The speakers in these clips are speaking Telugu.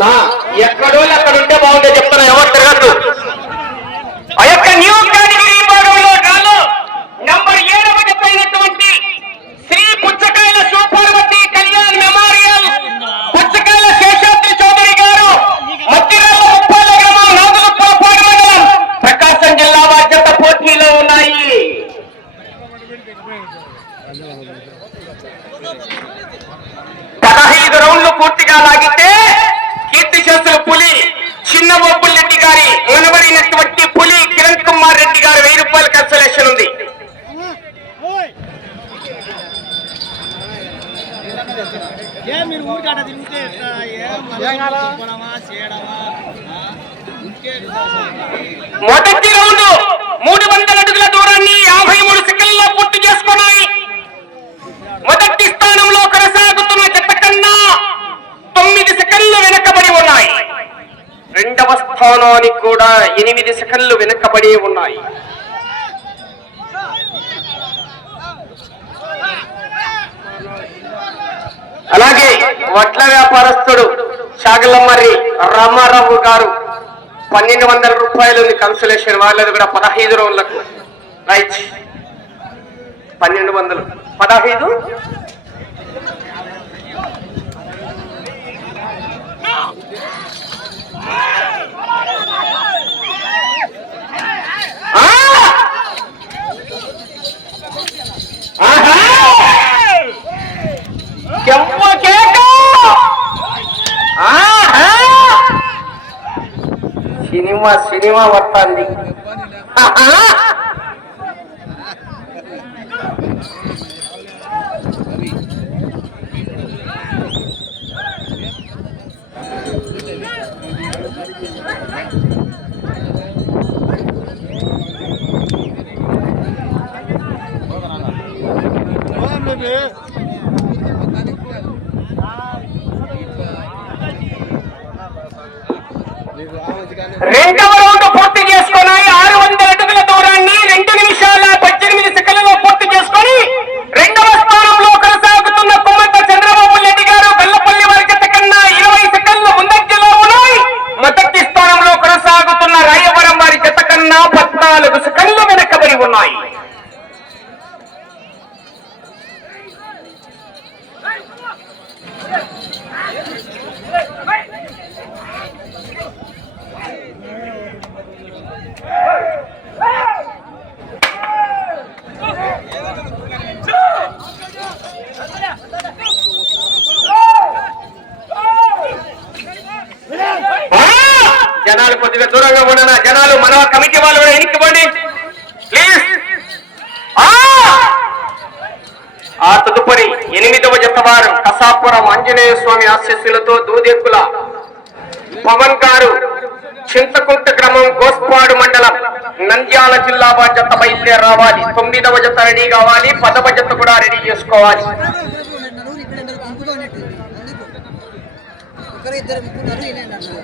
నా ఎక్కడో అక్కడ ఉంటే బాగుంటే చెప్తాను ఎవరు తిరగద్దు. ఆ యొక్క న్యూ కేటగిరీ విభాగంలో గాను నంబర్ ఏడవ జత అయినటువంటి శ్రీ పుచ్చకాయల సూపర్వతి కళ్యాణ్ మెమోరియల్ పుచ్చకాయల శేషాద్రి చౌదరి గారు మధ్యరాల ముప్పాల గ్రామం నాగులపాడు మండలం ప్రకాశం జిల్లా బాధ్యత పోటీలో ఉన్నాయి పదహైదు రౌండ్లు పూర్తిగా లాగితే కీర్తి చేసిన పులి చిన్న బొబ్బుల్ రెడ్డి గారి మనబడినటువంటి పులి కిరణ్ కుమార్ రెడ్డి గారు వెయ్యి రూపాయల కన్సలేషన్ ఉంది ఏ మీరు ఊరికాట తిరిగితే ఎట్లా? ఏం మళ్ళీ చెప్పడమా, చేయడమా? ఆ? ఊరికే మొదటి రౌండ్ మూడు వందల అడుగుల దూరాన్ని యాభై మూడు సెకండ్లలో పూర్తి చేసుకున్నాయి మొదటి స్థానంలో కొనసాగుతున్న జత కన్నా తొమ్మిది సెకండ్లు వెనకబడి ఉన్నాయి రెండవ స్థానానికి కూడా ఎనిమిది సెకండ్లు వెనకబడి ఉన్నాయి అలాగే వడ్ల వ్యాపారస్తుడు చాగలమర్రి రామారావు గారు పన్నెండు వందల రూపాయలు కన్సలేషన్ వాళ్ళది కూడా పదహైదు రోజులకు. రైట్. పన్నెండు వందలు. పదహైదు ఆ! ఆహా! ಕೆಮ್ಮ ಕೇಕ ಸಿನಿಮಾ ಸಿನಿಮಾ ಬರ್ತಾ జనాలు కొద్దిగా దూరంగా ఉండనా జనాలు మన కమిటీ వాళ్ళు కూడా ఎన్నికపోండి ప్లీజ్ ఆ! తదుపరి ఎనిమిదవ జతవారు కసాపురం ఆంజనేయ స్వామి ఆశస్సులతో దూదెక్కుల పవన్ గారు చింతకుంట గ్రామం గోస్పాడు మండలం నంద్యాల జిల్లా జత బయలుదేరి రావాలి తొమ్మిదవ జత రెడీ కావాలి. పదవ జత కూడా రెడీ చేసుకోవాలి. ఒకరు ఇద్దరు ముగ్గురు వీళ్ళేనన్నారు.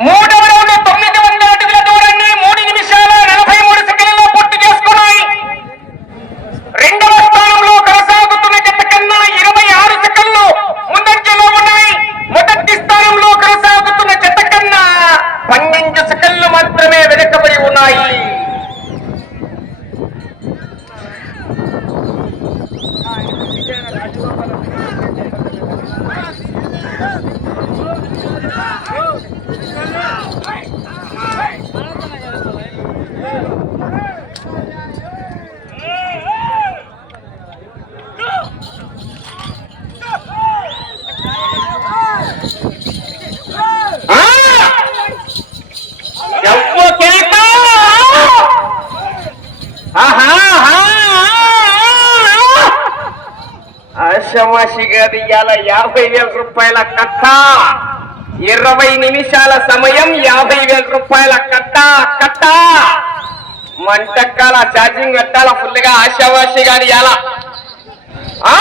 మూడవ రౌండ్ తొమ్మిది వందల అడుగుల దూరాన్ని మూడు నిమిషాల నలభై మూడు సెకండ్లలో పూర్తి చేసుకున్నాయి రెండవ స్థానంలో కొనసాగుతున్న జత కన్నా ఇరవై ఆరు సెకండ్లు ముందంజలో ఉన్నాయి మొదటి స్థానంలో కొనసాగుతున్న జత కన్నా పన్నెండు సెకండ్లు మాత్రమే వెనుకబడి ఉన్నాయి ఆ! ఎవ్వ కేక! ఆహా, ఆహా, ఆహా! ఆషామాషిగా ఇవాళ యాభై వేల రూపాయల కట్ట. ఇరవై నిమిషాల సమయం యాభై వేల రూపాయల కట్ట కట్ట. మంటక్కాల ఛార్జింగ్ కట్టాల ఫుల్గా గారు ఇవాళ ఆ!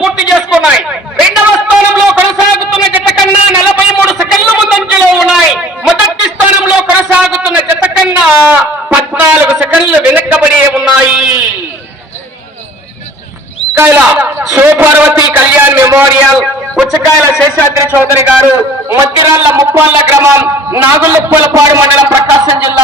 పూర్తి చేసుకున్నాయి రెండవ స్థానంలో కొనసాగుతున్న జత కన్నా నలభై మూడు సెకండ్ల ముందంజలో ఉన్నాయి మొదటి స్థానంలో కొనసాగుతున్న జత కన్నా పద్నాలుగు సెకండ్లు వెనక్కబడి ఉన్నాయి. పుచ్చకాయల శివపార్వతి కళ్యాణ్ మెమోరియల్ పుచ్చకాయల శేషాద్రి చౌదరి గారు మద్దిరాళ్ళ ముప్పాళ్ళ గ్రామం నాగులుప్పలపాడు మండలం ప్రకాశం జిల్లా.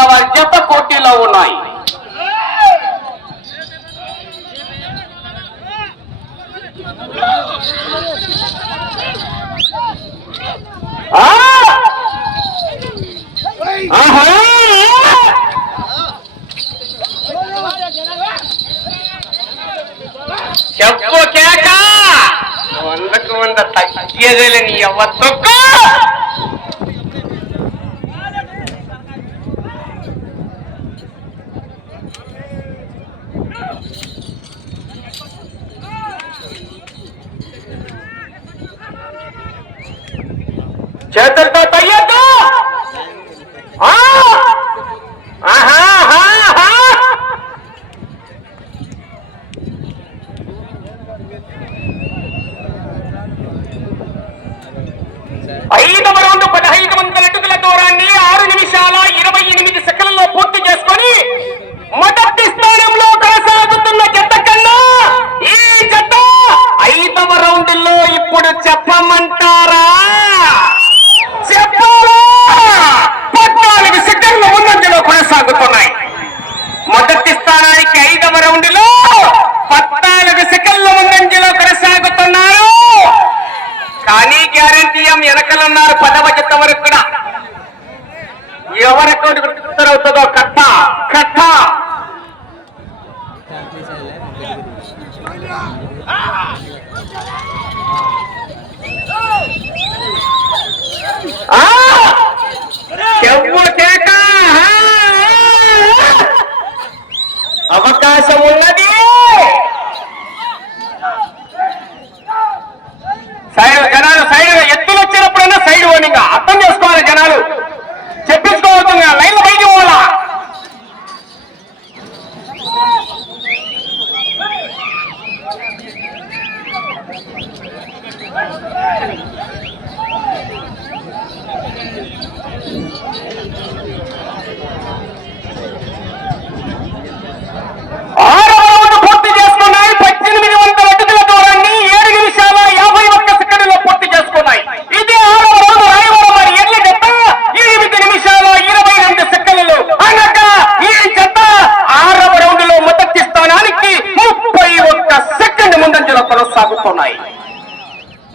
ఉన్నాయి.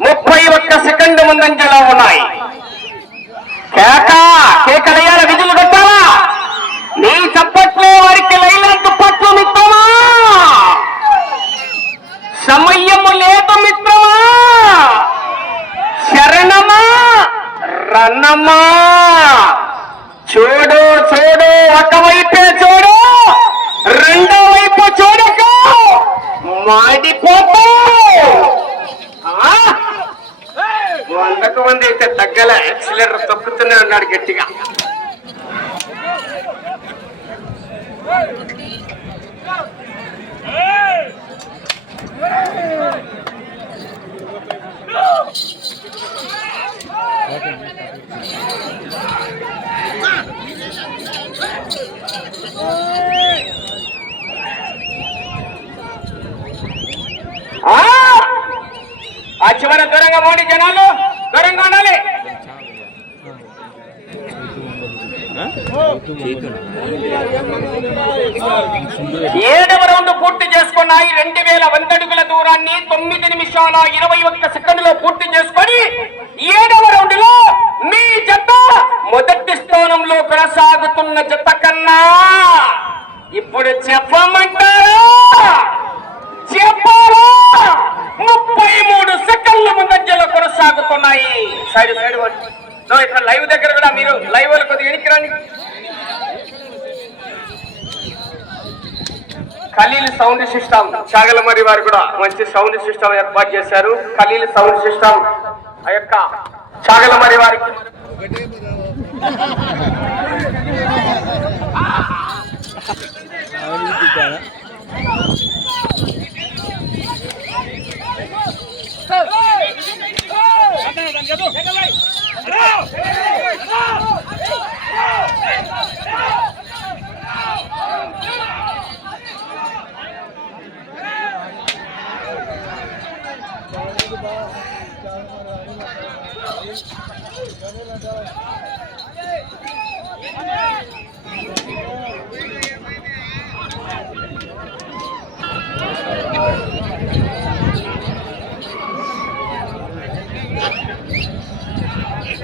ముప్పై ఒక్క సెకండ్ ముందంజలో ఉన్నాయి. కేక కేకలయ్యాల విధులు కట్టావా? నీ చప్పట్లో వారికి లైలాంటి దుప్పట్లు మిత్రమా? సమయము లేదు మిత్రమా? శరణమా? రణమా? చూడు చూడు ఒకవైపే చూడు రెండో వైపు చూడకు మాడిపోతా. వందకు మంది అయితే తగ్గలే. యాక్సిలేటర్ తొక్కుతూనే ఉన్నాడు గట్టిగా ఆ! ఆ చివర దూరంగా పోండి జనాలు దూరంగా ఉండాలి ఏడవ రౌండ్ పూర్తి చేసుకున్నాయి రెండు వేల వందడుగుల దూరాన్ని తొమ్మిది నిమిషాల ఇరవై ఒక్క సెకండ్లో పూర్తి చేసుకొని ఏడవ రౌండ్లో మీ జత మొదటి స్థానంలో కొనసాగుతున్న జత కన్నా ఇప్పుడు చెప్పమంటారా? చెప్పారా ముప్పై మూడు సెకండ్ల ముందంజలో కొనసాగుతున్నాయి. సైడ్ సైడ్ నో, ఇక్కడ లైవ్ దగ్గర కూడా మీరు లైవ్ వాళ్ళు కొద్దిగా వెనక్కి రండి. Khaleel sound system. చాగలమరి వారు కూడా మంచి సౌండ్ సిస్టమ్ ఏర్పాటు చేశారు. Khalil sound system. ఆ యొక్క చాగలమరి వారికి 拐了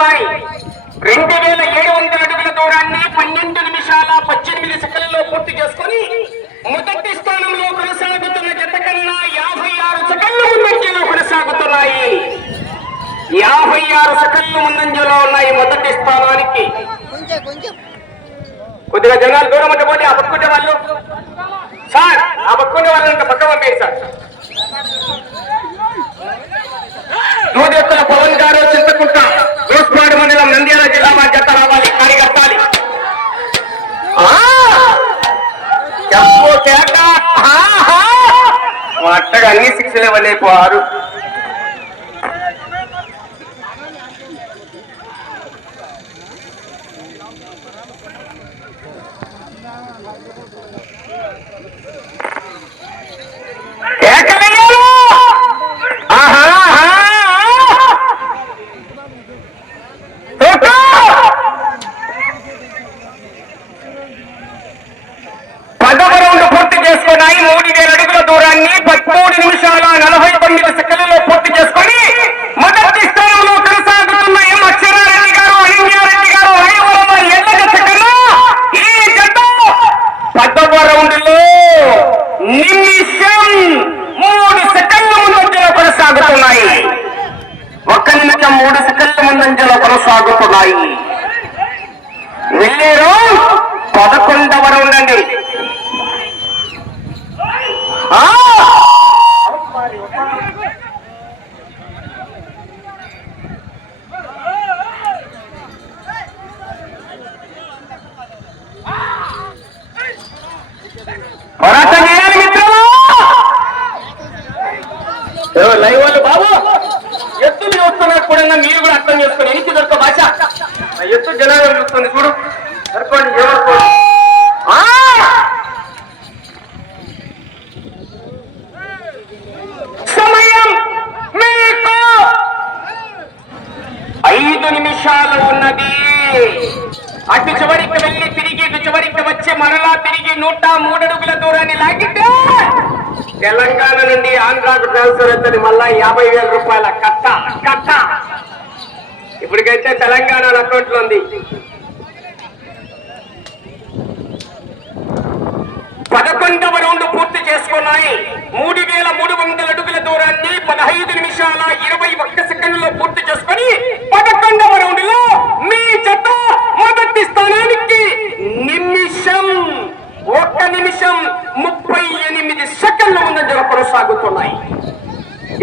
పూర్తి రెండు వేల ఏడు వందల అడుగుల దూరాన్ని పన్నెండు నిమిషాల పద్దెనిమిది సెకండ్లలో పూర్తి చేసుకుని మొదటి స్థానంలో కొనసాగుతున్న జత కన్నా యాభై ఆరు సెకండ్లు ముందంజలో కొనసాగుతున్నాయి. యాభై ఆరు సెకండ్లు ముందంజలో ఉన్నాయి మొదటి స్థానానికి. కొద్దిగా జనాలు దూరం ఉంటే పోతే ఆ పట్టుకుంటే వాళ్ళు. సార్ ఆ పట్టుకునే వాళ్ళని పక్క పంపేయండి సార్. నూదెత్తుల పవన్ గారు చింతకుంటా. నంద్యాల జిల్లా మా జత రావాలి కాడి కట్టాలి ఆ! అట్టగా అన్ని శిక్షలు ఇవ్వలేకపోయారు కేకలయ్యారు! ఆహా! ఆహా! తోక! పదవ రౌండ్ పూర్తి చేసుకున్నాయి మూడు వేల అడుగుల దూరాన్ని పదమూడు నిమిషాల నలభై తొమ్మిది సెకండ్లలో పూర్తి చేసుకొని మొదటి స్థానంలో కొనసాగుతున్న ఎం అక్షరారెడ్డి గారు అహింద్యారెడ్డి గారు ఐవరమ ఎల్లగ సెకండ్ ఈ జత పదవ రౌండ్లో నిమిషం మూడు సెకండ్ల ముందంజలో కొనసాగుతున్నాయి ఒక్క నిమిషం మూడు సెకండ్ల ముందంజలో కొనసాగుతున్నాయి వెళ్ళారు పదకొండవ రౌండ్ అండి ఆ! పోరాటం చేయాలి మిత్రులు లైవ్ వాళ్ళు బాబు? ఎత్తు చూస్తున్నారు కూడా మీరు కూడా అర్థం చేసుకోండి ఎనికి దొరక భాష? ఎత్తు జనాలు చూస్తుంది చూడు. సరిపోండి ఏమనుకోండి ఆ! సమయం మీకు ఐదు నిమిషాలు ఉన్నది అటు చివరికి వెళ్ళి తిరిగి ఇటు చివరికి వచ్చి మరలా తిరిగి నూట మూడడుగుల దూరాన్ని లాగితే తెలంగాణ నుండి ఆంధ్రాకు ట్రాన్స్ఫర్ అవుతుంది. మళ్ళా యాభై వేల రూపాయల కట్ట కట్ట. ఇప్పటికైతే తెలంగాణ అకౌంట్లో ఉంది. పదకొండవ రౌండ్ పూర్తి చేసుకున్నాయి. మూడు వేల మూడు వందల అడుగుల దూరాన్ని పదహైదు నిమిషాల ఇరవై ఒక్క సెకండ్లో పూర్తి చేసుకొని పదకొండవ రౌండ్లో మీ జత మొదటి స్థానానికి నిమిషం. ఒక్క నిమిషం ముప్పై ఎనిమిది సెకండ్లు ముందంజలో కొనసాగుతున్నాయి.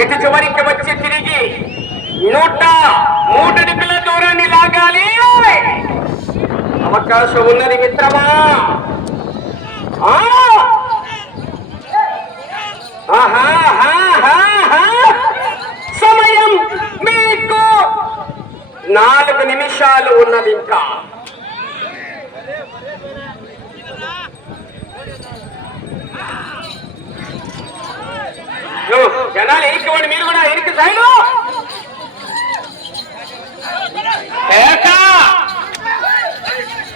ఇటు చివరికి వచ్చి తిరిగి నూట మూడు అడుగుల దూరాన్ని లాగాలి. అవకాశం ఉన్నది మిత్రమా? సమయం మీకు నాలుగు నిమిషాలు ఉన్నది ఇంకా. జనాలు ఎనికివ్వండి మీరు కూడా ఎనికి సైడు ఏక!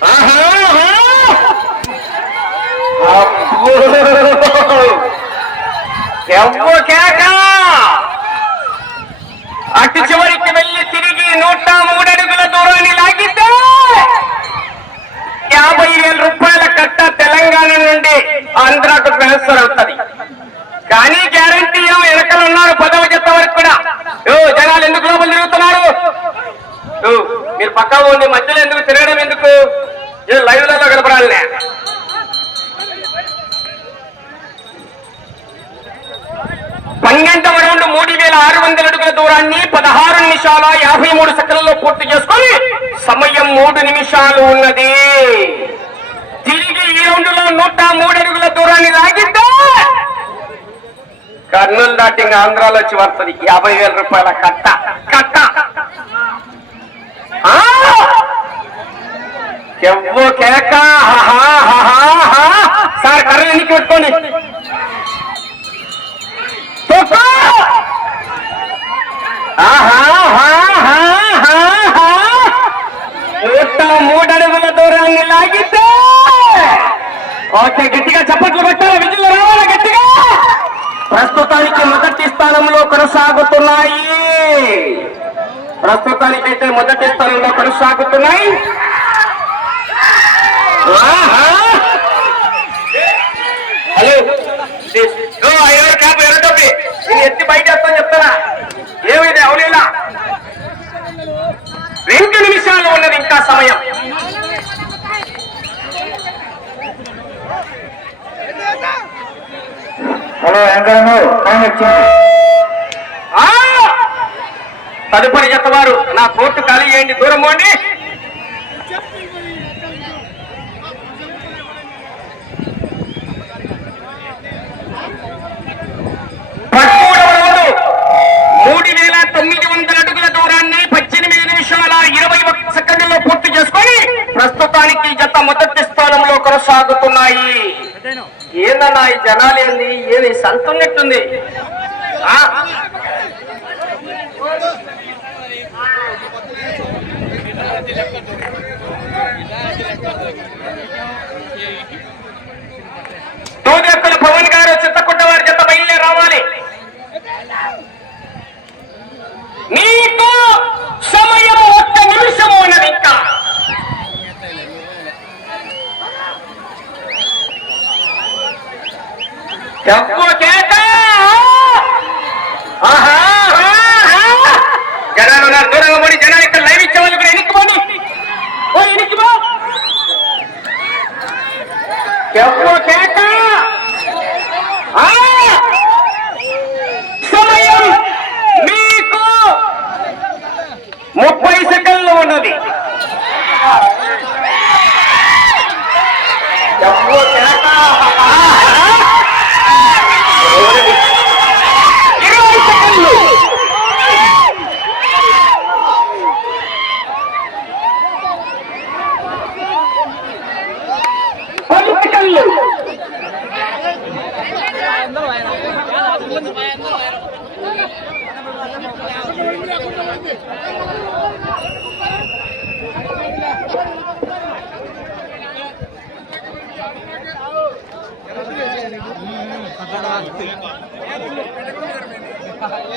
ఆహా, కేక అటు చివరికి వెళ్ళి తిరిగి నూట మూడు అడుగుల దూరాన్ని లాగితే యాభై వేల రూపాయల కట్ట తెలంగాణ నుండి ఆంధ్రాకు ట్రాన్స్ఫర్ అవుతుంది కానీ గ్యారంటీ ఏమో వెనకలు ఉన్నారు పదవ జత వరకు కూడా ఓ జనాలు ఎందుకు లోపల తిరుగుతున్నారు ఓ, మీరు నీ మధ్యలో ఎందుకు తిరగడం ఎందుకు? ఏ లైవ్లలో కనపడాలనే పన్నెండవ రౌండ్ మూడు వేల ఆరు వందల అడుగుల దూరాన్ని పదహారు నిమిషాల యాభై మూడు సెకండ్లలో పూర్తి చేసుకొని సమయం మూడు నిమిషాలు ఉన్నది. తిరిగి ఈ రౌండ్లో నూట మూడు అడుగుల దూరాన్ని లాగిద్దా కర్నూలు దాటింగ్ ఆంధ్రాలో వచ్చి వస్తుంది. యాభై వేల రూపాయల కట్ట. కట్ట. ఆ! ఎవ్వో కేక సార్ కర్రలు ఎన్నికి పెట్టుకోండి తొక్కు! దూరాన్ని లాగితే. ఓకే గట్టిగా చప్పట్లు కొట్టారా విజులు రావాలా గట్టిగా. ప్రస్తుతానికి మొదటి స్థానంలో కొనసాగుతున్నాయి. ప్రస్తుతానికైతే మొదటి స్థానంలో కొనసాగుతున్నాయి. హలో. ఐదు క్యాప్ నేను ఎత్తి బయట వేస్తాను చెప్తారా? ఏమైంది అవునేలా రెండు నిమిషాలు ఉన్నది ఇంకా సమయం. హలో! తదుపరి జత వారు నా కోర్టు ఖాళీ చేయండి. దూరం పోండి పదమూడవ రోజు మూడు వేల తొమ్మిది వందల అడుగుల దూరాన్ని పద్దెనిమిది నిమిషాల ఇరవై ఒక్క సెకండ్లో పూర్తి చేసుకొని ప్రస్తుతానికి జత మొదటి స్థానంలో కొనసాగుతున్నాయి. ఏందన్నా ఈ జనాలేంది ఏది? సంతున్నట్టుంది? ఆ? దూదెక్కల పవన్ గారు చిత్తకుంట వారి జత బయలుదేరి రావాలి. మీకు సమయం ఒక్క నిమిషం ఉన్నది ఇంకా. చెప్పు కేక జనాలు ఉన్నారు. దూరంగా పోయి జనాలు ఇక్కడ లైవ్ ఇచ్చే వాళ్ళు కూడా ఎనికి పోని. ఓ